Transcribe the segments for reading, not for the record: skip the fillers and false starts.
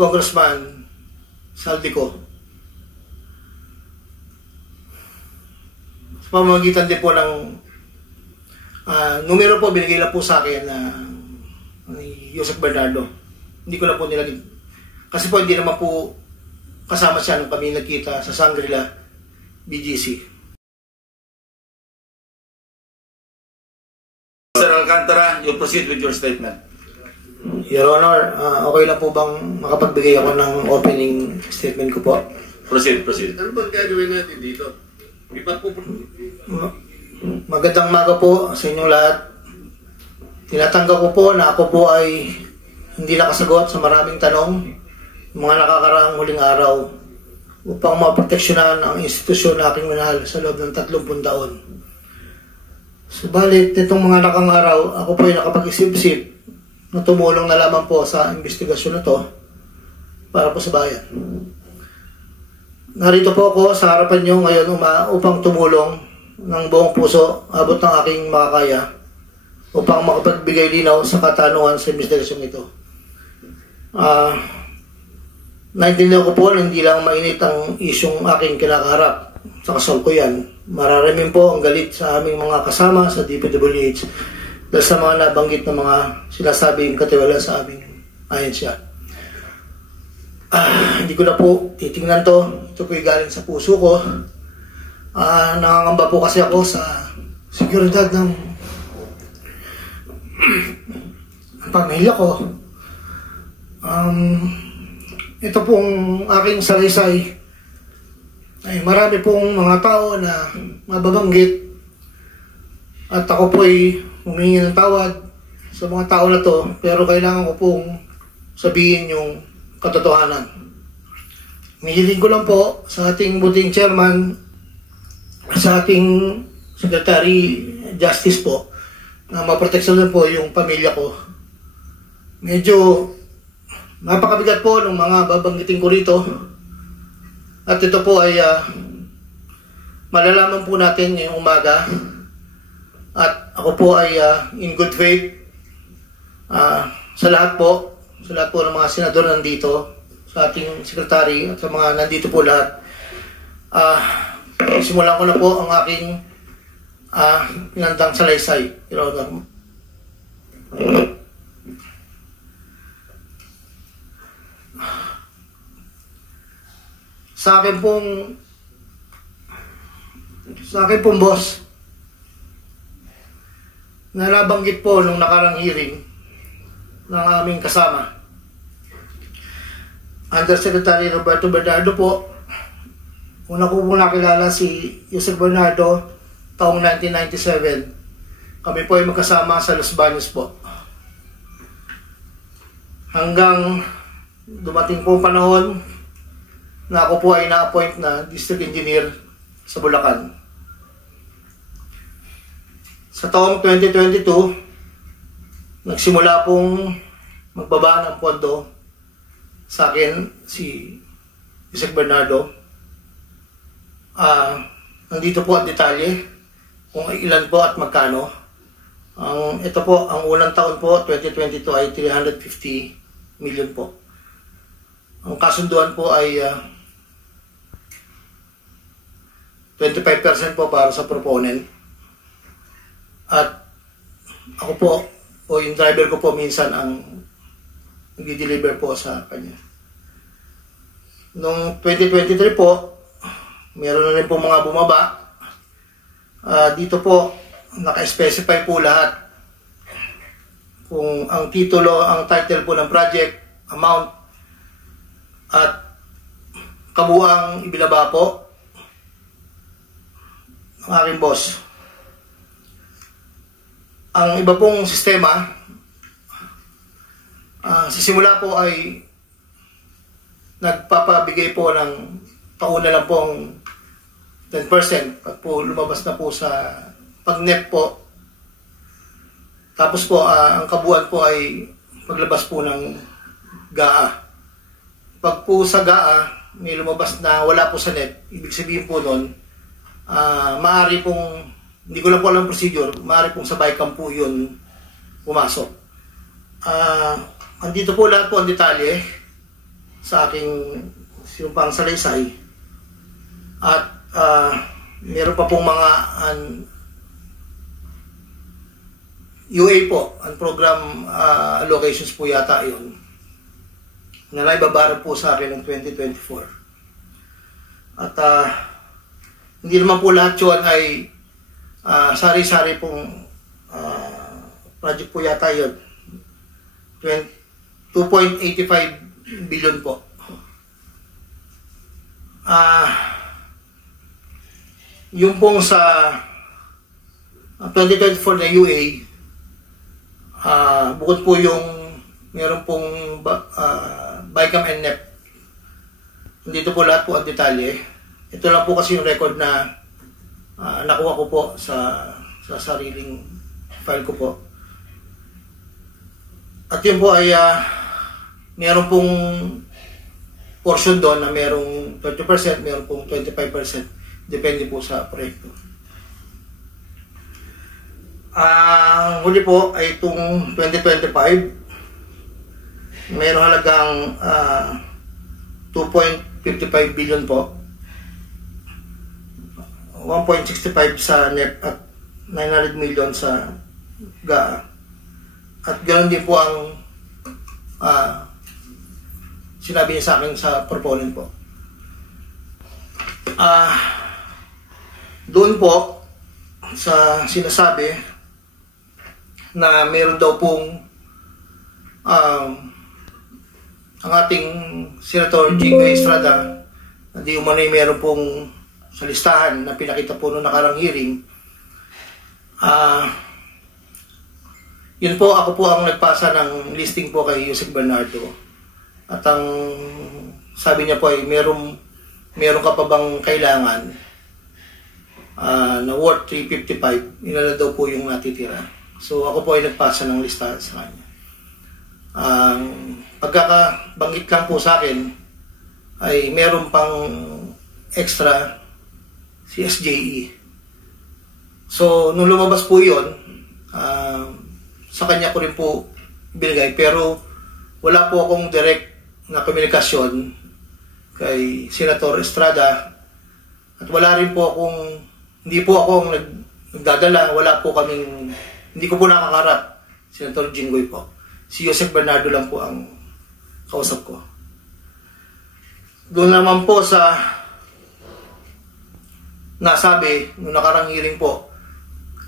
Congressman Saldico. Sa pamamagitan din po ng numero po, binigay lang po sa akin ni Yusek Bernardo. Hindi ko lang po nilagay. Kasi po hindi naman po kasama siya nung kami nagkita sa Shangri-La BGC. Sir Alcantara, you proceed with your statement. Your Honor, okay lang po bang makapagbigay ako ng opening statement ko po? Proceed. Ano bang gagawin natin dito? Magandang umaga po sa inyong lahat. Tinatanggap ko po na ako po ay hindi nakasagot sa maraming tanong mga nakakaraang huling araw upang maproteksyonan ang institusyon na aking minahal sa loob ng 30 taon. Subalit, nitong mga nakang araw, ako po ay nakapag-isip-isip na tumulong na lamang po sa investigasyon na to para po sa bayan. Narito po ako sa harapan nyo ngayon upang tumulong ng buong puso abot ng aking makakaya upang makapagbigay linaw sa katanungan sa investigasyon ito. Naintindihan ko po na hindi lang mainit ang isyong aking kinakaharap sa kasalukuyan. Mararamin po ang galit sa aming mga kasama sa DPWH dahil sa mga nabanggit na mga sinasabing katiwala sa aming ahensya. Hindi ko na po titingnan to. Ito po galing sa puso ko. Nakangamba po kasi ako sa seguridad ng pamilya ko. Ito pong aking salaysay ay marami pong mga tao na mababanggit at ako po ay humingi ng tawad sa mga tao na to, pero kailangan ko pong sabihin yung katotohanan. Hihiling ko lang po sa ating buting chairman, sa ating Secretary Justice po, na maproteksyonan po yung pamilya ko. Medyo napakabigat po ng mga babanggitin ko rito. At ito po ay malalaman po natin ngayong umaga. At ako po ay in good faith sa lahat po ng mga senador nandito, sa ating sekretary at sa mga nandito po lahat. Simulan ko na po ang aking pinandang salaysay. Sa akin pong boss, nalabanggit po nung nakarang hearing ng aming kasama, Undersecretary Roberto Bernardo po. Una ko pong nakilala si Yusek Bernardo taong 1997. Kami po ay magkasama sa Los Baños po. Hanggang dumating po panahon na ako po ay na-appoint na District Engineer sa Bulacan. Sa taong 2022, nagsimula pong magbaba ng pondo sa akin si Yusek Bernardo. Nandito po ang detalye kung ilan po at magkano. Ito po, ang unang taon po, 2022 ay 350 million po. Ang kasunduan po ay 25% po para sa proponent. At ako po, o yung driver ko po minsan ang nag-deliver po sa kanya. Noong 2023 po, meron na rin po mga bumaba. Dito po, naka-specify po lahat kung ang titulo, ang title po ng project, amount, at kabuang ibinaba po ng aking boss. Ang iba pong sistema, sa simula po ay nagpapabigay po ng pauna lang pong 10% pag po lumabas na po sa pag-NEP po. Tapos po, ang kabuuan po ay paglabas po ng GAA. Pag po sa GAA, may lumabas na wala po sa NEP, ibig sabihin po nun, maaari pong, hindi ko lang po alam procedure, maaari pong sa BICAM po yun pumasok. Andito po lahat po ang detalye. sa aking sinumpang salaysay. At meron pa pong mga UA po, ang program allocations po yata yun, na naibabaran po sa akin ng 2024. At hindi naman po lahat yun ay sari-sari pong project po yata yun. 2.85 billion po. Yung pong sa 2024 na UA, bukod po yung meron pong BICAM and NEP. Dito po lahat po ang detalye. Ito lang po kasi yung record na nakuha ko po sa sariling file ko po. At yun po ay meron pong portion doon na merong 30%, meron pong 25%. Depende po sa proyekto. Ang huli po ay itong 2025. Mayroong halagang 2.55 billion po. 1.65 sa NEP at 900 million sa GAA. At ganoon din po ang sinabi niya sa akin sa proponent po. Doon po sa sinasabi na meron daw pong ang ating Senator Jinggoy Estrada, hindi umano'y meron pong sa listahan na pinakita po noong nakarang hearing. Yun po, ako po ang nagpasa ng listing po kay Yusek Bernardo. At ang sabi niya po ay meron ka pa bang kailangan na worth 355, inala daw po yung natitira. So ako po ay nagpasa ng listahan sa kanya. Pagkakabanggit lang po sa akin ay meron pang extra si SJE. So nung lumabas po yun, sa kanya ko rin po binigay, pero wala po akong direct na komunikasyon kay Senator Estrada at wala rin po hindi po ako nagdadala, wala po kaming, hindi ko po nakakarap Senator Jinggoy po. Si Yusek Bernardo lang po ang kausap ko. Doon naman po sa nasabi nung nakarang hearing po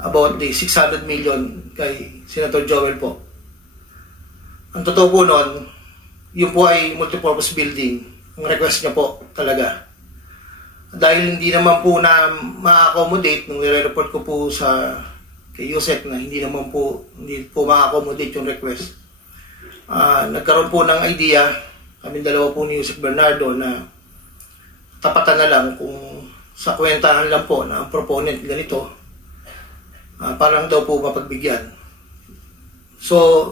about the 600 million kay Senator Joel po. Ang totoo po nun, yun po ay multipurpose building. Ang request niya po talaga. Dahil hindi naman po na ma-accommodate nung nire-report ko po kay Yusek na hindi po ma-accommodate yung request. Nagkaroon po ng idea, kami dalawa po ni Yusek Bernardo, na tapatan na lang kung sa kwentahan lang po na ang proponent ganito, parang daw po mapagbigyan. So,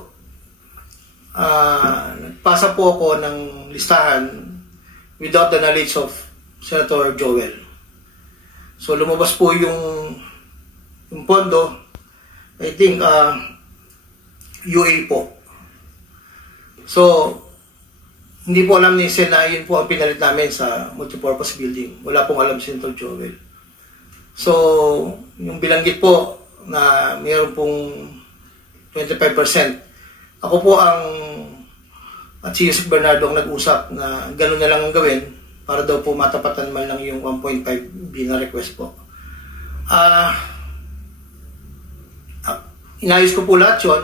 nagpasa po ako ng listahan without the knowledge of Senator Joel. So, lumabas po yung pondo, I think, UA po. So, hindi po alam ni Sen na yun po ang pinalit namin sa multipurpose building. Wala pong alam si Senator Joel. So, yung bilanggit po na mayroon pong 25%. Ako po at si Yusek Bernardo ang nag-usap na gano'n na lang ang gawin para daw po matapatan man lang yung 1.5 na request po. Inayos ko po lahat yun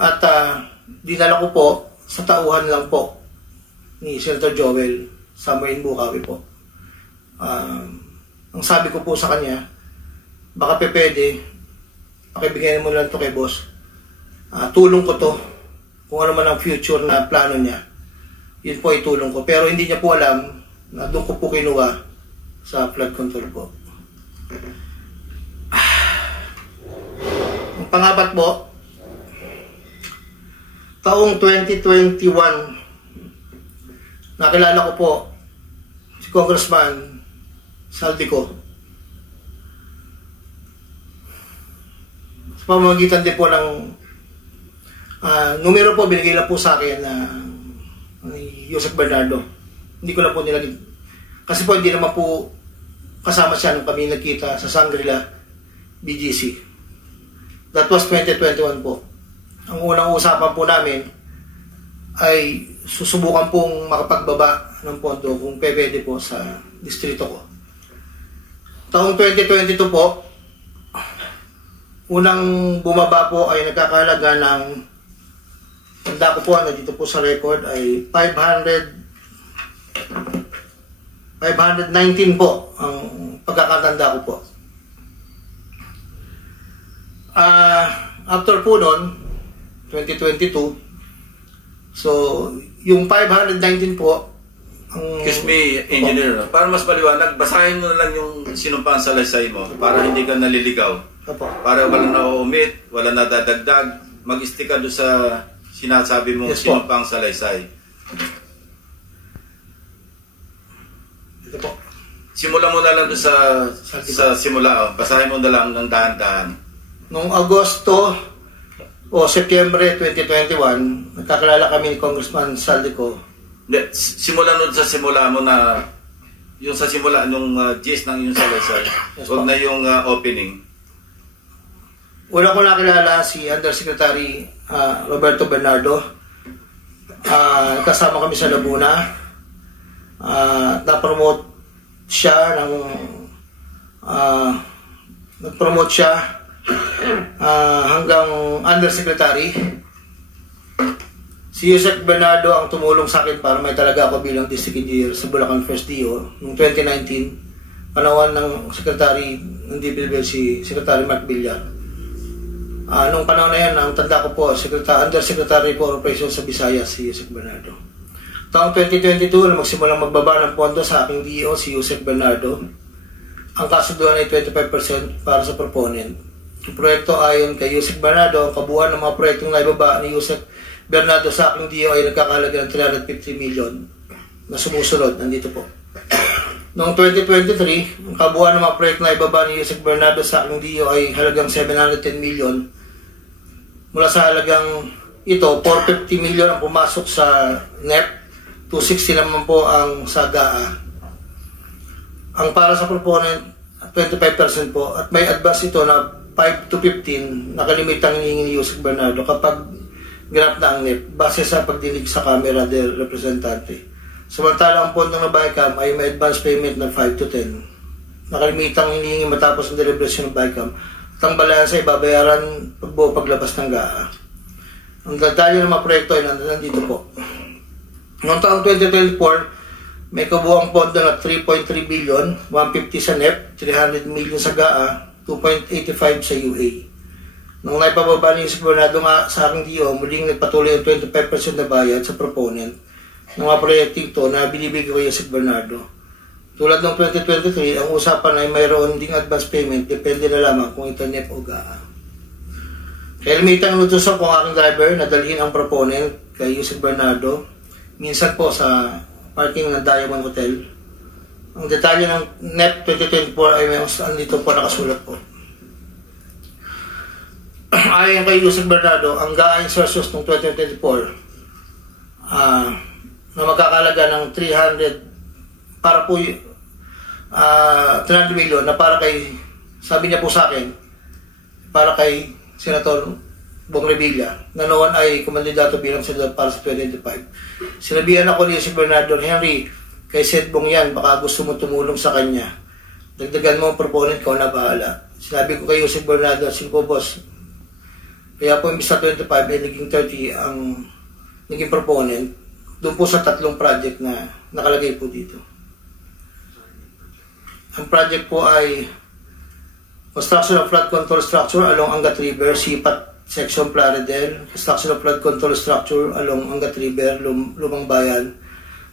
at dinala ko po sa tauhan lang po ni Senator Joel somewhere in Bukawi po. Ang sabi ko po sa kanya, baka pwede, pakibigyan mo lang to kay boss. Tulong ko to. Kung ano man ang future na plano niya, yun po ay tulong ko. Pero hindi niya po alam na doon ko po kinuha sa flood control po. Ang pangapat po, taong 2021, nakilala ko po si Congressman Saldico. Sa pamamagitan din po ng numero po, binigay lang po sa akin na Yusek Bernardo. Hindi ko na po nilagay. Kasi po hindi naman po kasama siya nung kami nagkita sa Shangri-La BGC. That was 2021 po. Ang unang usapan po namin ay susubukan pong makapagbaba ng pondo kung pwede po sa distrito ko. Taong 2022 po, unang bumaba po ay nagkakahalaga ng, tanda ko po, dito po sa record ay 519 po ang pagkakatanda ko po. After po noon, 2022, so yung 519 po, Excuse me, engineer. Para mas maliwanag, basahin mo na lang yung sinumpang salaysay mo para hindi ka naliligaw. Opo. Para wala na-omit, wala na dadagdag, mag-stick ka doon sa sinasabi mo Yes, po. sinumpang salaysay. Ito po. Simula mo na lang doon sa simula. Basahin mo na lang ng dahan-dahan. Noong Agosto o Setyembre 2021, nagkakilala kami ni Congressman Saldico. Simulan nun sa simula mo na yung sa simula nung gist ng yung salaysay. Yes, Huwag po. na yung opening. Una ko nakilala si Undersecretary Roberto Bernardo. Kasama kami sa Laguna. Na-promote siya ng nag-promote siya hanggang Undersecretary. Si Yusek Bernardo ang tumulong sa akin para may talaga ako bilang district engineer sa Bulacan First DO noong 2019. Panahon ng Secretary ng DPWH si Secretary Mark Villar. Noong panahon na yan, ang tanda ko po, Undersecretary for Operations sa Visayas, si Yusek Bernardo. Taong 2022, magsimulang magbaba ng pondo sa aking DO, si Yusek Bernardo. Ang kasunduan ay 25% para sa proponent. Ang proyekto ayon kay Yusek Bernardo, ang kabuuan ng mga proyektong naibaba ni Yusek Bernardo sa aking DO ay nagkakahalaga ng 350 million na sumusunod. Nandito po. Noong 2023, ang kabuuan ng mga proyekto na ibaba ni Yusek Bernardo sa aking DO ay halagang 710 million. Mula sa halagang ito, 450 million ang pumasok sa NEP, 260 naman po ang sa GAA. Ang para sa proponent, 25% po, at may advance ito na 5 to 15 na kalimitang hinihingi ni Yusek Bernardo kapag ganap na ang NEP base sa pagdinig sa Kamera del Representante. Samantala ang pondong na BICAM ay may advance payment ng 5 to 10 na kalimitang hinihingi matapos ang deliberation ng BICAM at ang balansa ay babayaran pagbuo paglabas ng GAA. Ang detalye ng mga proyekto ay nandito po. Noong taong 2024, may kabuuang pondo na 3.3 billion, 150 sa NEP, 300 million sa GAA, 2.85 sa UA. Nung naipababa ni Yusek Bernardo nga sa aking DO, muling nagpatuloy ang 25% na bayad sa proponent ng mga proyekting ito na binibigay ko Yusek Bernardo. Tulad ng 2023, ang usapan ay mayroon ding advance payment, depende na lamang kung ito NEP o GAA. Kaya limitan ang utusan ko ang aking driver na dalhin ang proponent kay Yusek Bernardo, minsan po sa parking ng Diamond Hotel. Ang detalye ng NEP 2024 ay may andito po nakasulat po. Ayon kay Yusek Bernardo, ang GAA insertions ng 2024 na magkakalaga ng 300 para po 300 million na para kay, sabi niya po sa akin, para kay Senator Bong Revilla na noon ay kumandidato bilang senador para sa 2025. Sinabihan ako ni Yusek Bernardo, Henry, kay Sed Bong yan, baka gusto mo tumulong sa kanya. Dagdagan mo ang proponent ko na bahala. Sinabi ko kay Yusek Bernardo, sige po boss, kaya po imbis na 25 ay naging 30 ang naging proponent doon po sa tatlong project na nakalagay po dito. Ang project po ay construction of flood control structure along Angat River, Sipat Section Plaridel, construction of flood control structure along Angat River, Lumang Bayan,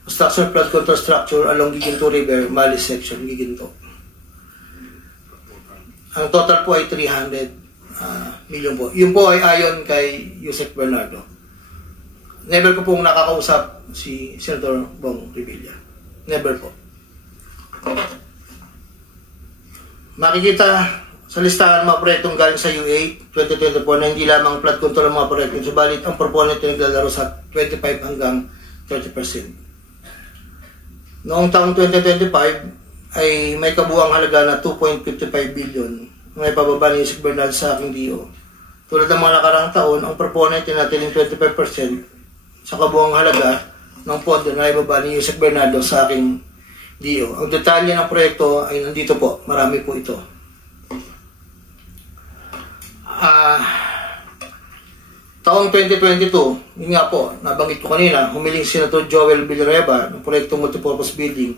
construction of flood control structure along Giginto River, Malis Section, Giginto. Ang total po ay 300 million po. Yun po ay ayon kay Yusek Bernardo. Never ko pong nakakausap si Senator Bong Revilla. Never po. Makikita sa listahan ng mga proyektong galing sa UA 2024 na hindi lamang flood control ang mga proyekto, subalit ang proponent ay naglalaro sa 25 hanggang 30%. Noong taong 2025 ay may kabuang halaga na 2.55 billion may pababa ni Yusek Bernardo sa aking DO. Tulad ng mga nakaraang taon, ang proponent ay natiling 25% sa kabuang halaga ng pondo na ibaba ni Yusek Bernardo sa aking DO. Ang detalye ng proyekto ay nandito po. Marami po ito. Taong 2022, yun nga po, nabanggit ko kanina, humiling si Senator Joel Villanueva ng proyektong multipurpose building,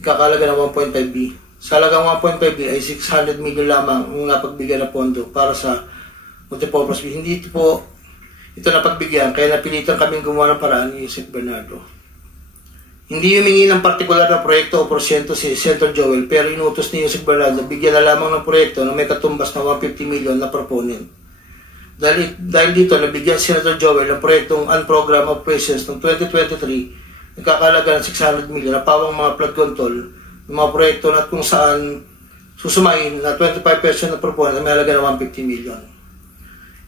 kakalaga ng 1.5B. Sa halagang 1.5B ay 600 million lamang ang napagbigyan na pondo para sa multipurpose building. Hindi po ito napagbigyan, kaya napilitan kaming gumawa ng paraan ni Yusek Bernardo. Hindi humingi ng partikular na proyekto o porsyento si Senator Joel, pero inutos ni Yusek Bernardo bigyan na lamang ng proyekto na may katumbas na 150 million na proponent. Dahil dito, nabigyan si Senator Joel ng proyektong Unprogram Operations noong 2023, nagkakalaga ng 600 million na pawang mga flood control ng mga proyekto na kung saan susumahin na 25% na proponent na may halaga ng 150 million.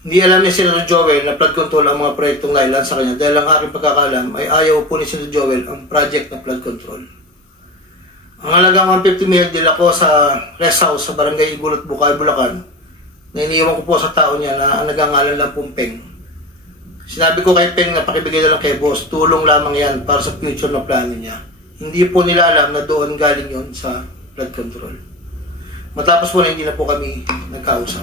Hindi alam ni Senator Joel na flood control ang mga proyektong nailan sa kanya dahil ang aking pagkakalam ay ayaw po ni Senator Joel ang project na flood control. Ang halagang 150 million dila ko sa rest house sa Barangay Igulot, Bukay, Bulacan na iniiwan ko po sa tao niya na ang nagangalan lang pong Peng. Sinabi ko kay Peng na pakibigay na lang kay boss, tulong lamang yan para sa future na plano niya. Hindi po nila alam na doon galing yon sa flood control. Matapos po na hindi na po kami nagkausap.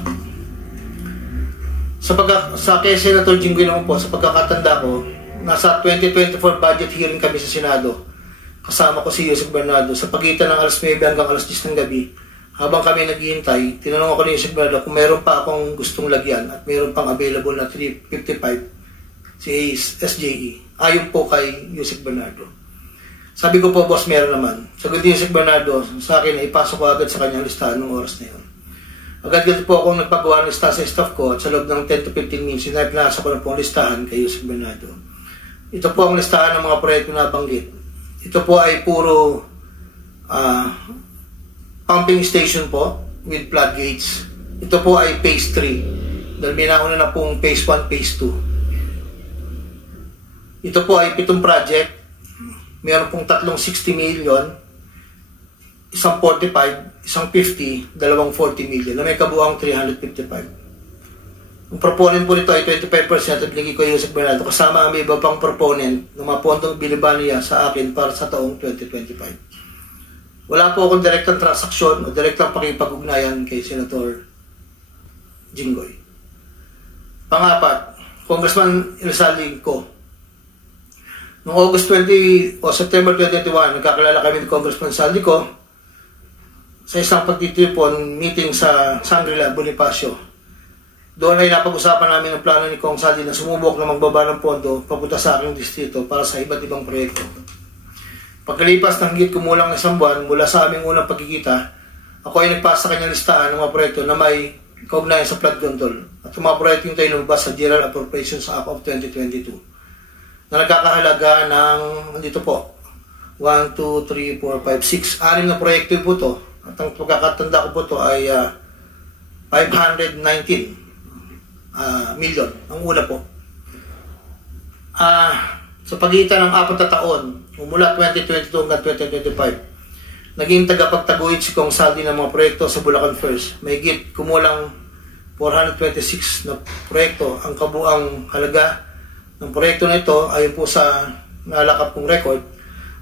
Sa kay Senator Jinggoy naman po, sa pagkakatanda ko, nasa 2024 budget hearing kami sa Senado. Kasama ko si Yusek Bernardo sa pagitan ng alas 9 hanggang alas 10 ng gabi. Habang kami naghihintay, tinanong ako ni Yusek Bernardo kung meron pa akong gustong lagyan at meron pang available na 355 si SJE. Ayon po kay Yusek Bernardo. Sabi ko po, boss, meron naman. Sagot ni Yusek Bernardo sa akin na ipasok ko agad sa kanyang listahan ng oras na yun. Agad-agad po akong nagpagawa ng listahan sa staff ko at sa loob ng 10 to 15 minutes, pinasa ko na po ang listahan kay Yusek Bernardo. Ito po ang listahan ng mga proyekto na banggit. Ito po ay puro pumping station po with floodgates. Ito po ay phase 3. Dahil may nauna na pong phase 1, phase 2. Ito po ay 7 project. Meron pong 360 million, isang 45, isang 50, dalawang 40 million na may kabuang 355. Ang proponent po nito ay 25% at binigay ko yung Yusek Bernardo kasama ang may iba pang proponent ng mga pondong binaba niya sa akin para sa taong 2025. Wala po akong direktang transaksyon o direktang pakipag-ugnayan kay Senator Jinggoy. Pangapat, Congressman Rizal ko. Noong August 20 o September 2021, nagkakilala kami ni Congressman Saldico sa isang pagtitipon meeting sa Shangri-La, Bonifacio. Doon ay napag-usapan namin ang plano ni Kong Saldi na sumubok na magbaba ng pondo papunta sa aking distrito para sa iba't ibang proyekto. Pagkalipas ng higit kumulang na isang buwan mula sa aming unang pagkikita, ako ay nagpasa sa kanyang listahan ng mga proyekto na may kaugnayan sa flood control at yung mga proyekto yung tayo lumabas sa General Appropriations Act of 2022 na nagkakahalaga ng, dito po, 1, 2, 3, 4, 5, 6, 6 na proyekto po ito. At ang pagkakatanda ko po ito ay 519 million, ang una po. Sa pagitan ng 4 na taon, mula 2022 hanggang 2025, naging tagapagtaguyod si Kong Saldi ng mga proyekto sa Bulacan First. May higit kumulang 426 na proyekto. Ang kabuang halaga ng proyekto na ito, ayon po sa nalakap kong record,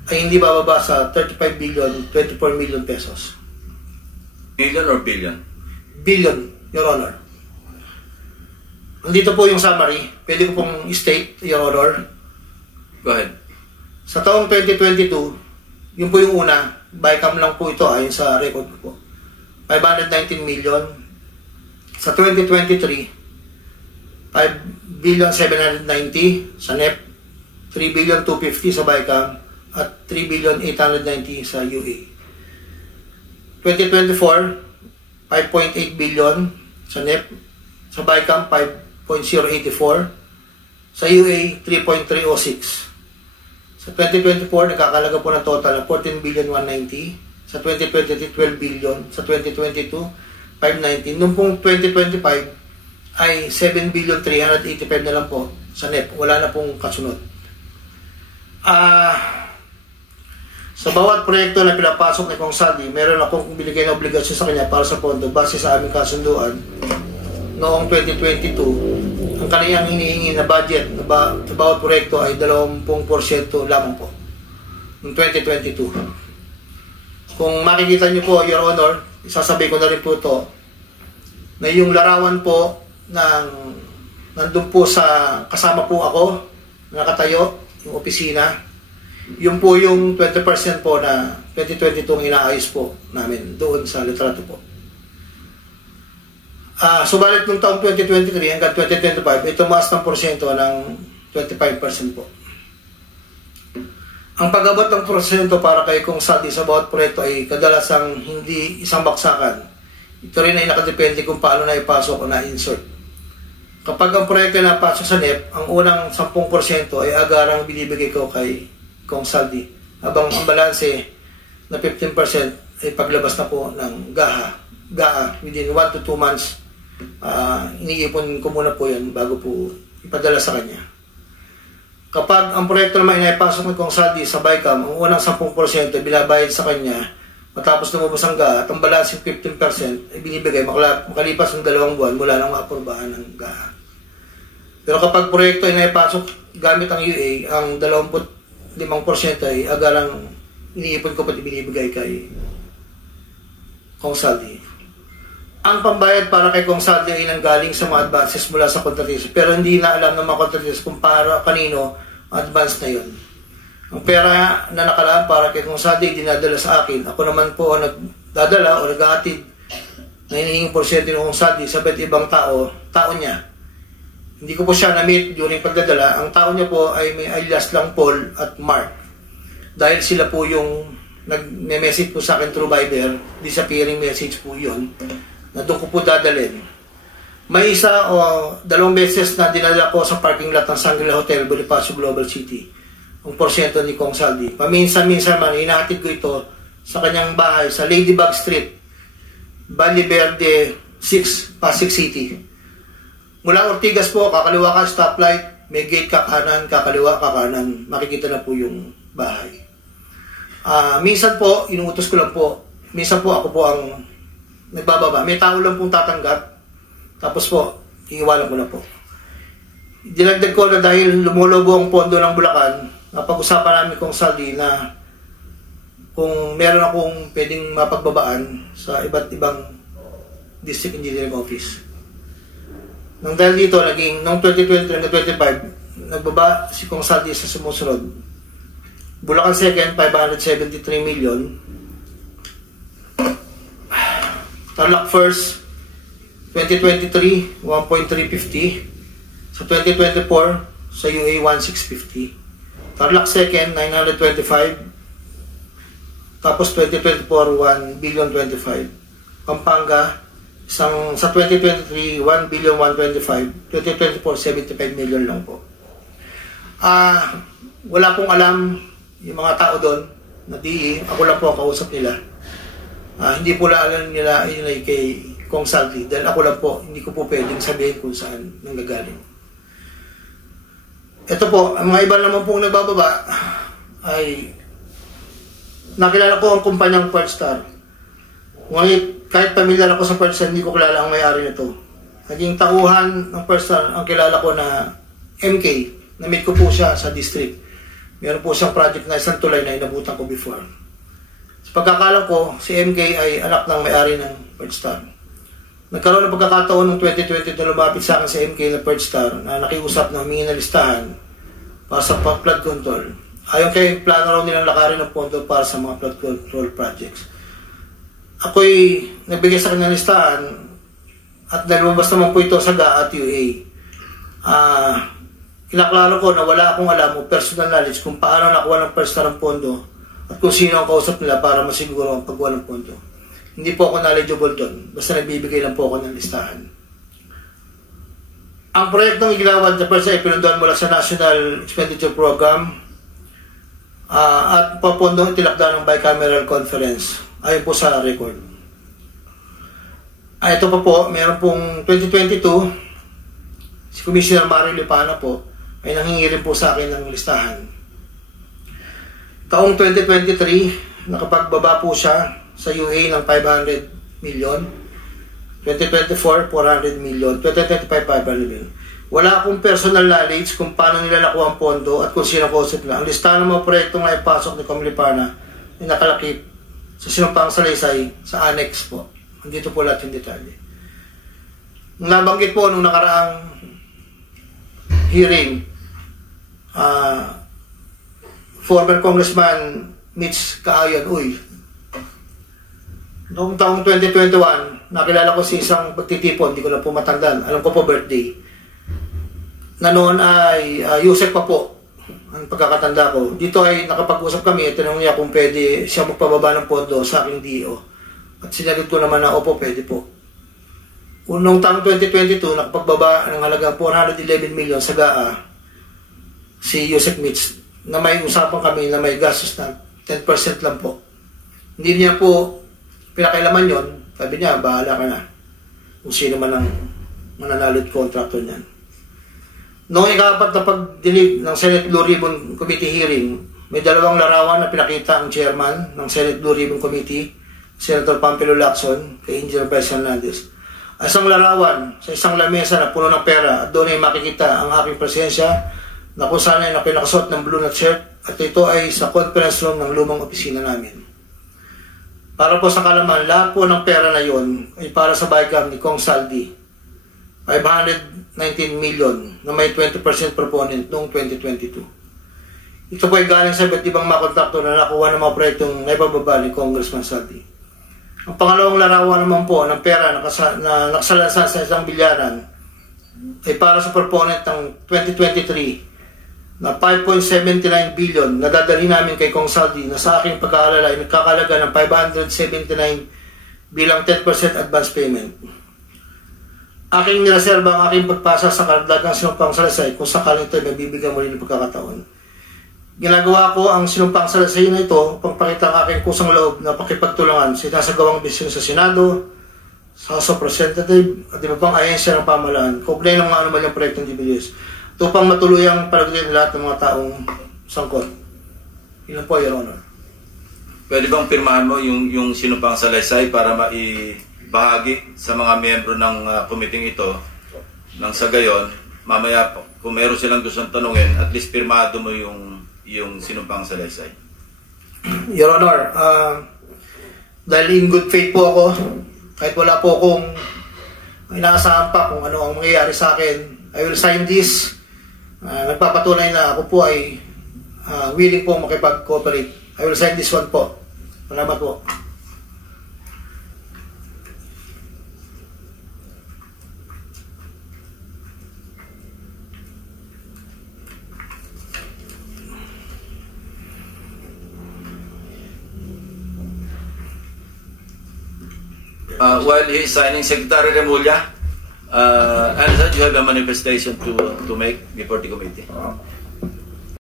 ay hindi bababa sa 35 billion, 24 million pesos. Million or billion? Billion, Your Honor. Nandito po yung summary. Pwede ko pong state, Your Honor. Go ahead. Sa taong 2022, yun po yung una, bycam lang po ito ayon sa record ko po. 519 million. Sa 2023, 5 billion 790 sa NEP, 3 billion 250 sa BICAM, at 3 billion 890 sa UA. 2024, 5.8 billion sa NEP, sa BICAM 5.084, sa UA 3.306. Sa 2024, nakakalaga po ng total na 14 billion 190, sa 2023 12 billion, sa 2022 519. Noong pong 2025 ay 7 billion 385 na lang po sa NEP. Wala na pong kasunod. Sa Sa bawat proyekto na pinapasok ni Kong Saldi, meron akong binigay na obligasyon sa kanya para sa pondo base sa aming kasunduan noong 2022. Ang kaniyang hinihingi na budget sa bawat proyekto ay 20% lamang po noong 2022. Kung makikita niyo po, Your Honor, isasabi ko na rin po ito, na yung larawan po nandun po sa kasama po ako, nakatayo, yung opisina, yun po yung 20% po na 2022 ang inaayos po namin doon sa litrato po. Subalit nung taong 2023 hanggang 2025, ito tumaas ng porsyento ng 25% po. Ang pag-abot ng porsyento para kay Kong Saldi sa bawat proyekto ay kadalasang hindi isang baksakan. Ito rin ay nakadepende kung paano na ipasok o na-insert. Kapag ang proyekto na pasok sa NEP, ang unang 10% ay agarang binibigay ko kay Kong Saldi. Habang ang balanse na 15% ay paglabas na po ng GAA within 1 to 2 months. Iniipon ko muna po yan bago po ipadala sa kanya. Kapag ang proyekto naman inapasok ni Kong Saldi sa BICAM, ang unang 10% ay binabayad sa kanya matapos lumabas ang GAA at ang balanse 15% ay binibigay makalipas ng 2 buwan mula nang maapurbahan ng GAA. Pero kapag proyekto ay naipasok gamit ang UA, ang 25% ay agarang iniipon ko pati binibigay kay Kong Saldi. Ang pambayad para kay Kong Saldi ay nanggaling sa mga advances mula sa kontratista, pero hindi na alam ng mga kontratista kung para kanino advance na yon. Ang pera na nakalaan para kay Kong Saldi dinadala sa akin. Ako naman po ang nagdadala o naghahatid na hinihinging porsyento ng Kong Saldi sa iba't ibang tao niya. Hindi ko po siya na-meet during pagdadala. Ang tao niya po ay may alias lang Paul at Mark. Dahil sila po yung nag-message po sa akin through Viber, disappearing message po yun, na doon ko po dadalhin. May isa o 2 beses na dinala ko sa parking lot ng Shangri-La Hotel, Bonifacio, Global City, ang porsyento ni Kong Saldi. Paminsan-minsan man, hinahatid ko ito sa kanyang bahay sa Ladybug Street, Valle Verde 6, Pasig City. Mula Ortigas po, kakaliwa ka stoplight, may gate ka kanan, kakaliwa ka kanan, makikita na po yung bahay. Minsan po, inuutos ko lang po, minsan po ako po ang nagbababa. May tao lang pong tatanggap, tapos po, iiwanan ko na po. Dinagdag ko na dahil lumulobo ang pondo ng Bulacan, napag-usapan namin Kong Saldi na kung meron akong pwedeng mapagbabaan sa iba't ibang district engineering office. Nang dahil dito, noong 2020 hanggang 2025, nagbaba si Kong Saldi sa sumusunod. Bulacan 2nd, 573 million. Tarlac 1st, 2023, 1.350. Sa 2024, sa UA, 1.650. Tarlac 2nd, 925. Tapos 2024, 1.025 billion. Pampanga, sa 2023, 1.125 billion. 2024, 75 million lang po. Wala pong alam yung mga tao doon na DE. Ako lang po ang kausap nila. Hindi po alam nila yun ay kay Kong Saldi. Dahil ako lang po, hindi ko po pwedeng sabihin kung saan nanggagaling. Ito po, ang mga iba naman pong nagbababa ay nakilala ko ang kumpanyang First-Star. Ngunit kahit pamilyar ako sa First-Star, hindi ko kilala ang may-ari nito. Naging tauhan ng First-Star ang kilala ko na MK. Na-meet ko po siya sa district. Meron po siyang project na isang tulay na inabutan ko before. Sa pagkakalam ko, si MK ay anak ng may-ari ng First-Star. Nagkaroon ng pagkakataon ng 2020 na lumapit sa akin si MK na First-Star na nakiusap na humingi ng listahan para sa flood control. Ayon kay plano raw nilang lakarin ng pondo para sa mga flood control projects. Ako'y nagbigay sa kanya ng listahan at dahil lumabas naman po ito sa GAA at UA. Kinaklaro ko na wala akong alam o personal knowledge kung paano nakuha ng First-Star ang pondo at kung sino ang kausap nila para masiguro ang pagkuha ng pondo. Hindi po ako knowledgeable doon, basta nagbibigay lang po ako ng listahan. Ang proyektong igilawad na First-Star ay pinunduan mula sa National Expenditure Program at papondong itilakda ng bicameral conference ayon po sa record. Ito pa po, meron pong 2022, si Commissioner Mario Lipana po ay nanghingi rin po sa akin ng listahan. Taong 2023, nakapagbaba po siya sa UA ng 500 million. 2024, 400 million. 2025, 500 million. Wala akong personal knowledge kung paano nila nakuha ang pondo at kung sino concept na. Ang listahan ng mga proyektong na ipasok ni Comlipana ay nakalakip sa sinumpang salaysay sa annex po. Andito po lahat yung detalye. Nabanggit po nung nakaraang hearing, former Congressman Mitch Kaayon, noong taong 2021, nakilala ko si isang pagtitipon, hindi ko na po matandaan, alam ko po birthday, na noon ay Yusek pa po, ang pagkakatanda ko. Dito ay nakapag-usap kami at tinanong niya kung pwede siya magpababa ng pondo sa aking DO. At sinagot ko naman na, opo, pwede po. Noong taong 2022, nakapagbaba ng halagang 411 million sa GAA si Yusek Mitch, na may usapan kami na may gastos na 10% lang po. Hindi niya po pinakailaman yon. Sabi niya, bahala ka na kung sino man ang mananalot contractor niyan. Noong ikapat na pagdinig ng Senate Blue Ribbon Committee hearing, may dalawang larawan na pinakita ang chairman ng Senate Blue Ribbon Committee, Senator Pampilo Lacson, kay Engineer Bryce Hernandez. Isang larawan sa isang lamesa na puno ng pera at doon ay makikita ang aking presensya na kung saan ay napinakasuot ng blue na shirt at ito ay sa conference room ng lumang opisina namin. Para po sa kalaman, lahat po ng pera na yon ay para sa BICAM ni Kong Saldi, 519 million na may 20% proponent noong 2022. Ito po ay galing sa iba't ibang mga kontraktor na nakuha ng mga proyektong naibababa ni Congressman Saldi. Ang pangalawang larawan naman po ng pera na nakasalansan sa isang bilyaran ay para sa proponent ng 2023 na 5.79 billion na dadalhin namin kay Kong Saldi na sa aking pagkaalala ay nagkakalaga ng 579 bilang 10% advance payment. Aking nireserba ang aking pagpasa sa karagdagang sinumpang salaysay kung sakaling ito ay mabibigyan muli ng pagkakataon. Ginagawa ko ang sinumpang salaysay na ito upang pakita ang aking kusang loob na pakipagtulungan sa sinasagawang bisyon sa Senado, sa House of Representatives at iba pang ahensya ng pamahalaan kaugnay ng mga anumalyang proyektong DPWH upang matuluyang palagyan lahat ng mga taong sangkot. Ilan po, Your Honor. Pwede bang pirmahan mo yung sinumpang salaysay para maibahagi sa mga miyembro ng committee ito nang sa gayon, mamaya kung meron silang gustong tanungin, at least pirmado mo yung sinumpang salaysay. Your Honor, dahil in good faith po ako, kahit wala po akong inaasahan pa kung ano ang mangyayari sa akin, I will sign this. Nagpapatunay na ako po ay willing po makipag-cooperate. I will sign this one po. Salamat po. While he is signing, Secretary Remulla, Anderson, you have a manifestation to make before the committee.